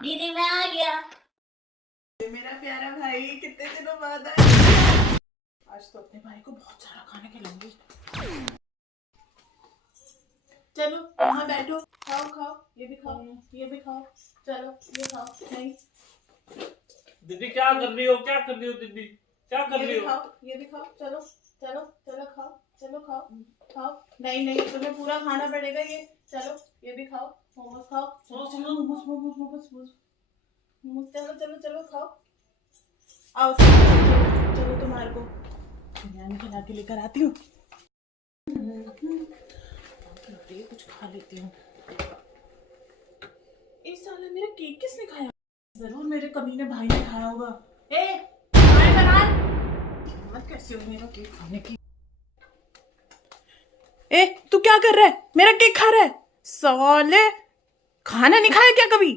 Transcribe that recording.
दीदी मैं आ गया। मेरा प्यारा भाई कितने दिनों बाद आया। आज तो अपने भाई को बहुत सारा खाना खिलाऊंगी। चलो वहाँ बैठो, खाओ खाओ, ये भी खाओ, ये भी खाओ, चलो ये खाओ। नहीं दीदी क्या कर रही हो, क्या कर रही हो दीदी, क्या कर ये रही भी हो? खाओ, ये भी खाओ, चलो चलो चलो खाओ, चलो खाओ खाओ। नहीं नहीं तुम्हें पूरा खाना पड़ेगा ये। चलो ये भी खाओ, मोमोज खाओ, चलो चलो मोमोज मोमोज मोमोज मोमोज, चलो चलो चलो खाओ। आओ चलो चलो तुम्हारे को बिरयानी खिला के लेकर आती हूँ। कुछ खा लेती हूँ। इस साल मेरा केक किसने खाया? जरूर मेरे कमीने भाई ने खाया होगा। हिम्मत कैसे हुई मेरा केक खाने की? ए तू क्या कर रहा है? मेरा केक खा रहा है? साले खाना नहीं खाया क्या कभी?